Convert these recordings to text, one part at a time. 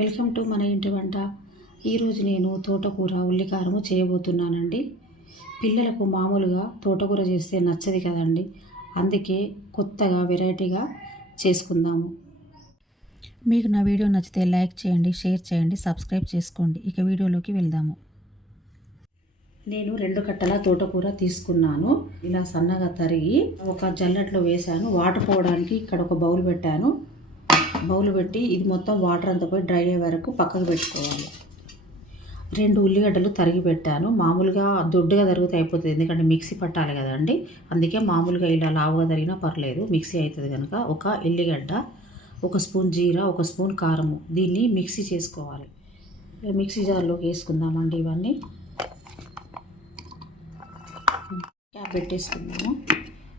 Welcome to మన ఇంటి వంట. ఈరోజు నేను తోటకూర ఉల్లికారము చేయబోతున్నానండి. పిల్లలకు మామూలుగా తోటకూర చేస్తే నచ్చది కదండి, అందుకే కొత్తగా వెరైటీగా చేసుకుందాము. మీకు నా వీడియో నచ్చితే లైక్ చేయండి, షేర్ చేయండి, సబ్స్క్రైబ్ చేసుకోండి. ఇక వీడియోలోకి వెళ్దాము. నేను 2 కట్టల తోటకూర తీసుకున్నాను. ఇలా సన్నగా తరిగి ఒక జల్లెట్లో వేశాను. వాటర్ పోవడానికి ఇక్కడ ఒక బౌల్ పెట్టాను. బౌల్ పెట్టి ఇది మొత్తం వాటర్ అంతా పోయి డ్రై అయ్యే వరకు పక్కకు పెట్టుకోవాలి. 2 ఉల్లిగడ్డలు తరిగి పెట్టాను. మామూలుగా దొడ్డుగా తరిగితే అయిపోతుంది, ఎందుకంటే మిక్సీ పట్టాలి కదండి. అందుకే మామూలుగా ఇలా లావుగా తరిగినా పర్లేదు, మిక్సీ అవుతుంది కనుక. ఒక ఎల్లిగడ్డ, 1 స్పూన్ జీరా, 1 స్పూన్ కారము, దీన్ని మిక్సీ చేసుకోవాలి. మిక్సీ జార్లోకి వేసుకుందామండి. ఇవన్నీ క్యాప్ పెట్టేసుకుందాము.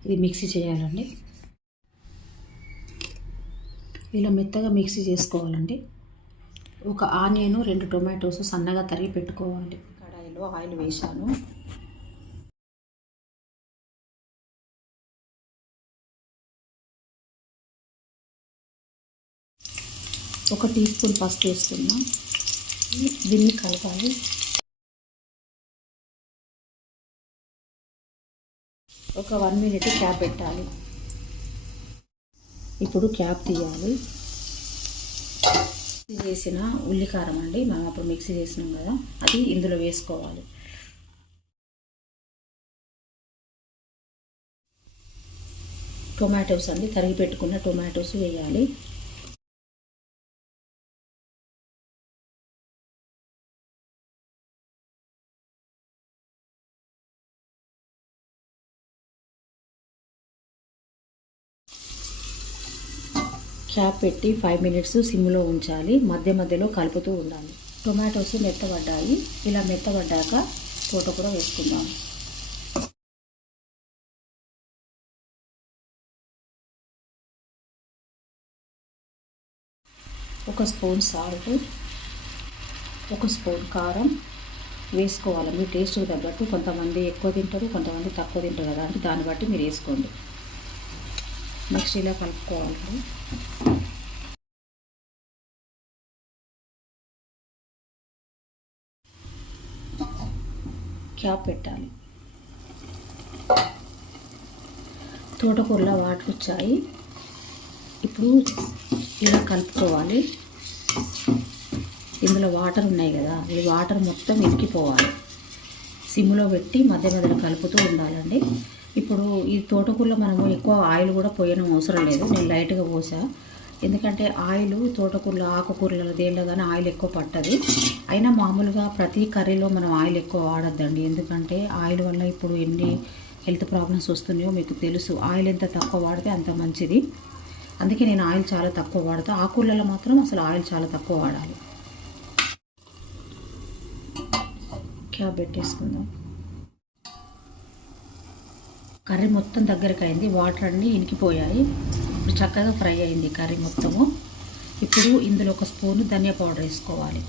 ఇది మిక్సీ చేయాలండి. ఇలా మెత్తగా మిక్సీ చేసుకోవాలండి. ఒక ఆనియన్, 2 టొమాటోస్ సన్నగా తరిగి పెట్టుకోవాలి. కడాయిలో ఆయిల్ వేసాను. ఒక టీ స్పూన్ పసుపు వేస్తున్నా. దీన్ని కలపాలి. ఒక 1 మినిట్ క్యాప్ పెట్టాలి. ఇప్పుడు క్యాప్ తీయాలి. మిక్సీ చేసిన ఉల్లికారం అండి, మనం అప్పుడు మిక్సీ చేసినాం కదా, అది ఇందులో వేసుకోవాలి. టొమాటోస్ అండి, తరిగి పెట్టుకున్న టొమాటోస్ వేయాలి. క్యాప్ పెట్టి 5 మినిట్స్ సిమ్లో ఉంచాలి. మధ్య మధ్యలో కలుపుతూ ఉండాలి. టొమాటోస్ మెత్తబడ్డాయి. ఇలా మెత్తబడ్డాక తోటకూర వేసుకుందాం. ఒక స్పూన్ సాల్ట్, 1 స్పూన్ కారం వేసుకోవాలి. మీ టేస్ట్కి తగ్గట్టు. కొంతమంది ఎక్కువ తింటారు, కొంతమంది తక్కువ తింటారు కదా, అంటే దాన్ని బట్టి మీరు వేసుకోండి. నెక్స్ట్ ఇలా కలుపుకోవాలి. క్యాప్ పెట్టాలి. తోటకూరలో వాటర్ వచ్చాయి. ఇప్పుడు ఇలా కలుపుకోవాలి. ఇందులో వాటర్ ఉన్నాయి కదా, ఈ వాటర్ మొత్తం ఇంకిపోవాలి. సిమ్లో పెట్టి మధ్య మధ్యలో కలుపుతూ ఉండాలండి. ఇప్పుడు ఈ తోటకూరలో మనము ఎక్కువ ఆయిల్ కూడా పోయడం అవసరం లేదు. నేను లైట్గా పోసా, ఎందుకంటే ఆయిల్ తోటకూరలో, ఆకుకూరలలో దేనిలో కానీ ఆయిల్ ఎక్కువ పట్టది. అయినా మామూలుగా ప్రతి కర్రీలో మనం ఆయిల్ ఎక్కువ వాడద్దండి, ఎందుకంటే ఆయిల్ వల్ల ఇప్పుడు ఎన్ని హెల్త్ ప్రాబ్లమ్స్ వస్తున్నాయో మీకు తెలుసు. ఆయిల్ ఎంత తక్కువ వాడితే అంత మంచిది. అందుకే నేను ఆయిల్ చాలా తక్కువ వాడతా. ఆకుకూరలలో మాత్రం అసలు ఆయిల్ చాలా తక్కువ వాడాలి. క్యాప్ పెట్టేసుకుందాం. కర్రీ మొత్తం దగ్గరికి అయింది. వాటర్ అన్నీ ఇనికిపోయాయి. ఇప్పుడు చక్కగా ఫ్రై అయింది కర్రీ మొత్తము. ఇప్పుడు ఇందులో 1 స్పూన్ ధనియా పౌడర్ వేసుకోవాలి.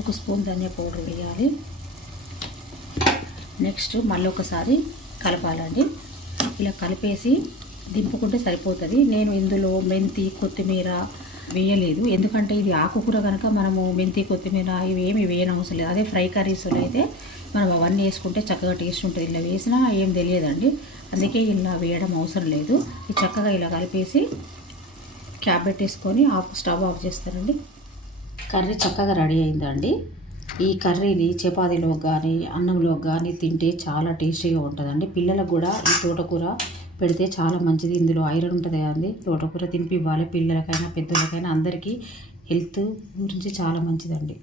1 స్పూన్ ధనియా పౌడర్ వేయాలి. నెక్స్ట్ మళ్ళీ ఒకసారి కలపాలండి. ఇలా కలిపేసి దింపుకుంటే సరిపోతుంది. నేను ఇందులో మెంతి, కొత్తిమీర వేయలేదు, ఎందుకంటే ఇది ఆకుకూర కనుక మనము మెంతి, కొత్తిమీర ఇవి ఏమి వేయనవసరం లేదు. అదే ఫ్రై కర్రీస్లో అయితే మనం అవన్నీ వేసుకుంటే చక్కగా టేస్ట్ ఉంటుంది. ఇలా వేసినా ఏం తెలియదండి, అందుకే ఇలా వేయడం అవసరం లేదు. ఇది చక్కగా ఇలా కలిపేసి క్యాప్ పెట్టేసుకొని స్టవ్ ఆఫ్ చేస్తారండి. కర్రీ చక్కగా రెడీ అయిందండి. ఈ కర్రీని చపాతీలో కానీ అన్నంలో కానీ తింటే చాలా టేస్టీగా ఉంటుందండి. పిల్లలకు కూడా ఈ తోటకూర పెడితే చాలా మంచిది. ఇందులో ఐరన్ ఉంటుంది కదండి. తోటకూర తినిపివ్వాలి పిల్లలకైనా పెద్దలకైనా, అందరికీ హెల్త్ గురించి చాలా మంచిదండి.